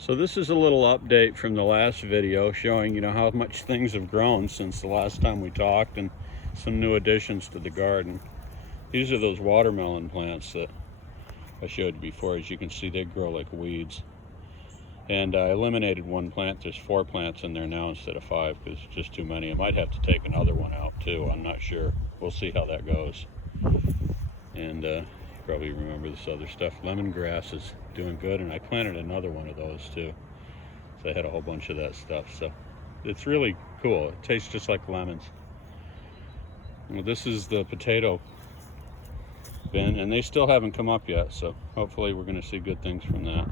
So this is a little update from the last video showing, how much things have grown since the last time we talked and some new additions to the garden. These are those watermelon plants that I showed you before. As you can see, they grow like weeds. And I eliminated one plant. There's 4 plants in there now instead of 5 because it's just too many. I might have to take another one out too. I'm not sure. We'll see how that goes. And you probably remember this other stuff. Lemongrass is doing good, and I planted another one of those too. So I had a whole bunch of that stuff. So it's really cool. It tastes just like lemons. Well, this is the potato bin, and they still haven't come up yet. So hopefully we're going to see good things from that.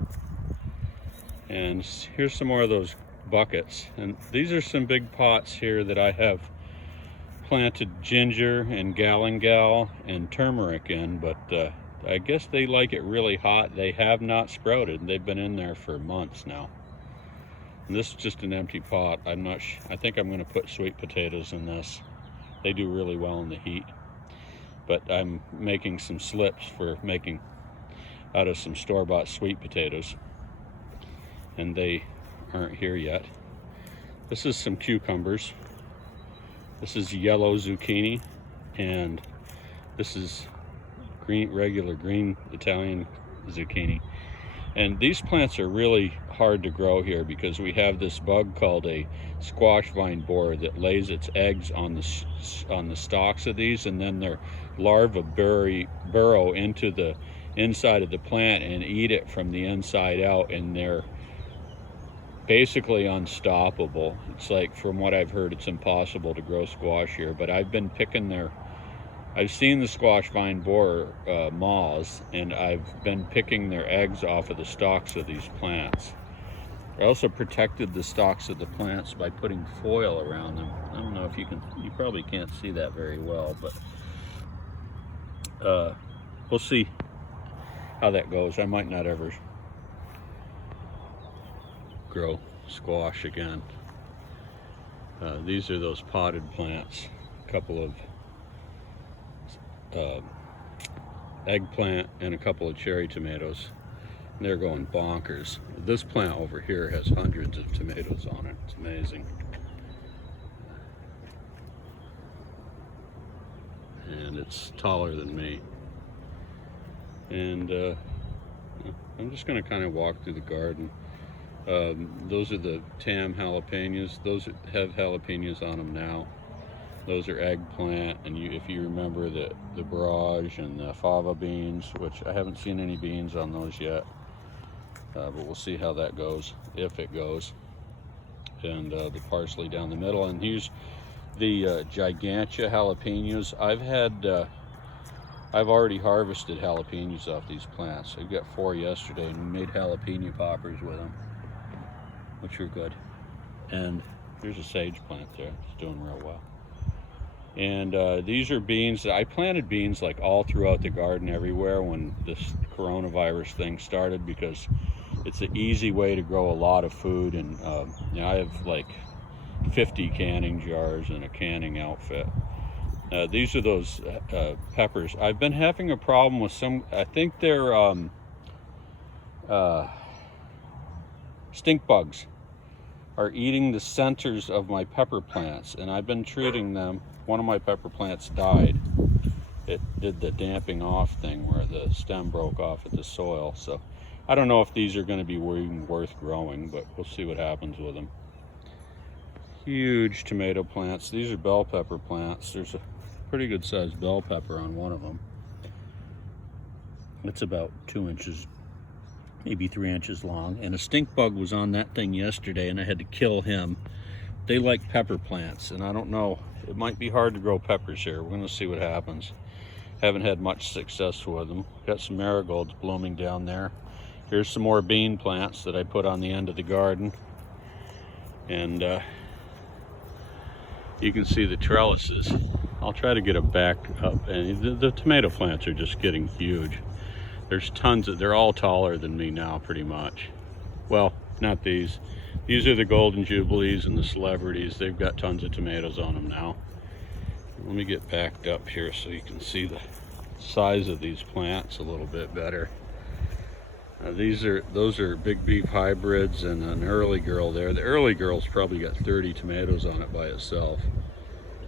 And here's some more of those buckets. And these are some big pots here that I have planted ginger and galangal and turmeric in, but I guess they like it really hot. They have not sprouted. They've been in there for months now. And this is just an empty pot. I'm not sure. I think I'm going to put sweet potatoes in this. They do really well in the heat. But I'm making some slips for making out of some store-bought sweet potatoes. And they aren't here yet. This is some cucumbers. This is yellow zucchini, and this is regular green Italian zucchini. And these plants are really hard to grow here because we have this bug called a squash vine borer that lays its eggs on the stalks of these, and then their larvae burrow into the inside of the plant and eat it from the inside out, and they're basically unstoppable. It's like, from what I've heard, it's impossible to grow squash here, but I've been picking I've seen the squash vine borer moths, and I've been picking their eggs off of the stalks of these plants. I also protected the stalks of the plants by putting foil around them. I don't know if you probably can't see that very well, but we'll see how that goes. I might not ever grow squash again. These are those potted plants. A couple of eggplant and a couple of cherry tomatoes. And they're going bonkers. This plant over here has hundreds of tomatoes on it. It's amazing. And it's taller than me. And I'm just going to kind of walk through the garden. Those are the Tam jalapenos. Those have jalapenos on them now. Those are eggplant, and if you remember the barrage and the fava beans, which I haven't seen any beans on those yet, but we'll see how that goes, if it goes. And the parsley down the middle, and here's the gigantia jalapenos. I've already harvested jalapenos off these plants. I got 4 yesterday, and we made jalapeno poppers with them, which are good. And there's a sage plant there. It's doing real well. And these are beans. I planted beans like all throughout the garden everywhere when this coronavirus thing started, because it's an easy way to grow a lot of food. And I have like 50 canning jars and a canning outfit. These are those peppers. I've been having a problem with some, I think they're stink bugs are eating the centers of my pepper plants, and I've been treating them. One of my pepper plants died. It did the damping off thing where the stem broke off at the soil. So I don't know if these are going to be even worth growing, but we'll see what happens with them. Huge tomato plants. These are bell pepper plants. There's a pretty good sized bell pepper on one of them. It's about 2 inches, maybe 3 inches long, and a stink bug was on that thing yesterday, and I had to kill him. They like pepper plants, and I don't know, it might be hard to grow peppers here. We're going to see what happens. Haven't had much success with them. Got some marigolds blooming down there. Here's some more bean plants that I put on the end of the garden, and you can see the trellises. I'll try to get them back up, and the tomato plants are just getting huge. There's tons of, they're all taller than me now, pretty much. Well, not these. These are the Golden Jubilees and the Celebrities. They've got tons of tomatoes on them now. Let me get backed up here so you can see the size of these plants a little bit better. Those are Big Beef hybrids and an early girl there. The early girl's probably got 30 tomatoes on it by itself.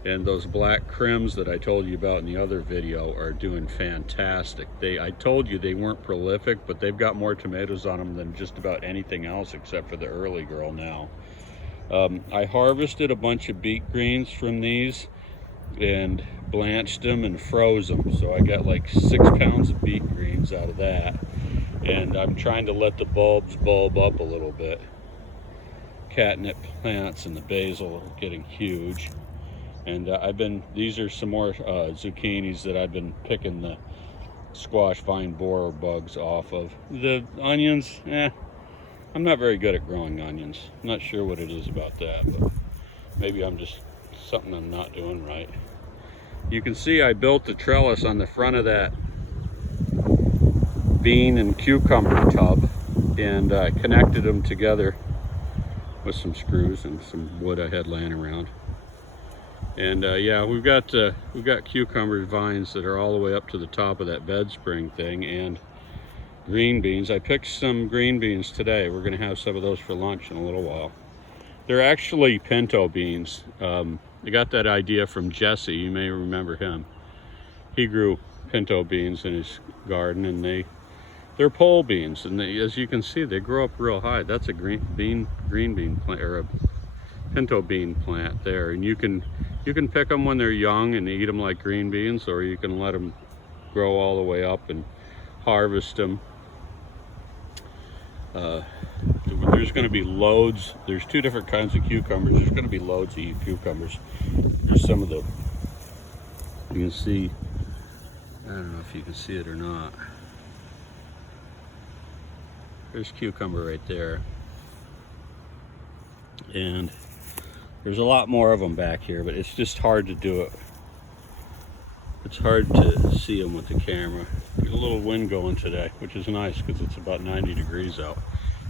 And those black crims that I told you about in the other video are doing fantastic. I told you they weren't prolific, but they've got more tomatoes on them than just about anything else except for the early girl now. I harvested a bunch of beet greens from these and blanched them and froze them. So I got like 6 pounds of beet greens out of that. And I'm trying to let the bulbs bulb up a little bit. Catnip plants and the basil are getting huge. And these are some more zucchinis that I've been picking the squash vine borer bugs off of. The onions, I'm not very good at growing onions. I'm not sure what it is about that, but maybe something I'm not doing right. You can see I built the trellis on the front of that bean and cucumber tub and connected them together with some screws and some wood I had laying around. And yeah, we've got cucumber vines that are all the way up to the top of that bed spring thing, and green beans. I picked some green beans today. We're gonna have some of those for lunch in a little while. They're actually pinto beans. I got that idea from Jesse. You may remember him. He grew pinto beans in his garden, and they're pole beans, and as you can see, they grow up real high. That's a green bean plant, or a pinto bean plant there, and you can pick them when they're young and eat them like green beans, or you can let them grow all the way up and harvest them. There's going to be loads. There's 2 different kinds of cucumbers. There's going to be loads of cucumbers. There's some of the, you can see, I don't know if you can see it or not. There's cucumber right there. And there's a lot more of them back here, but it's just hard to do it. It's hard to see them with the camera. There's a little wind going today, which is nice because it's about 90 degrees out.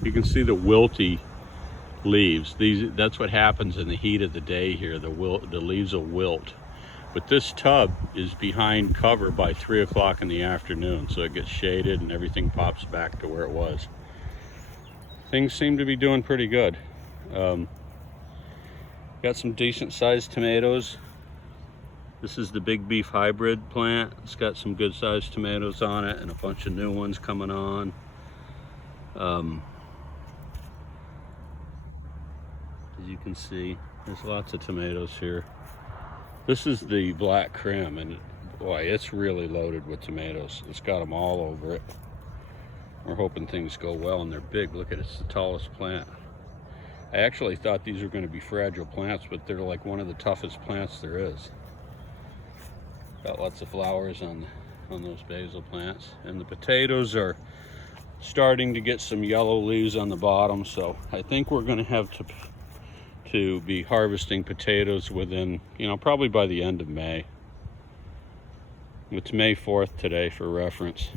You can see the wilty leaves. That's what happens in the heat of the day here. The leaves will wilt. But this tub is behind cover by 3 o'clock in the afternoon, so it gets shaded and everything pops back to where it was. Things seem to be doing pretty good. Got some decent sized tomatoes. This is the Big Beef hybrid plant. It's got some good sized tomatoes on it and a bunch of new ones coming on. As you can see, there's lots of tomatoes here. This is the black crim, and boy, it's really loaded with tomatoes. It's got them all over it. We're hoping things go well, and they're big. Look at it, it's the tallest plant. I actually thought these were going to be fragile plants, but they're like one of the toughest plants there is. Got lots of flowers on those basil plants, and the potatoes are starting to get some yellow leaves on the bottom, so I think we're going to have to be harvesting potatoes within, probably by the end of May. It's May 4th today for reference.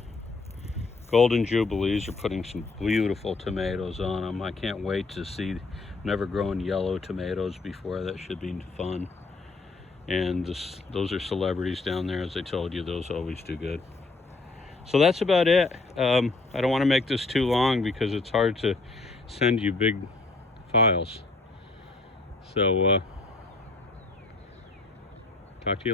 Golden Jubilees are putting some beautiful tomatoes on them. I can't wait to see. Never grown yellow tomatoes before. That should be fun. And those are celebrities down there, as I told you. Those always do good. So that's about it. I don't want to make this too long because it's hard to send you big files. So talk to you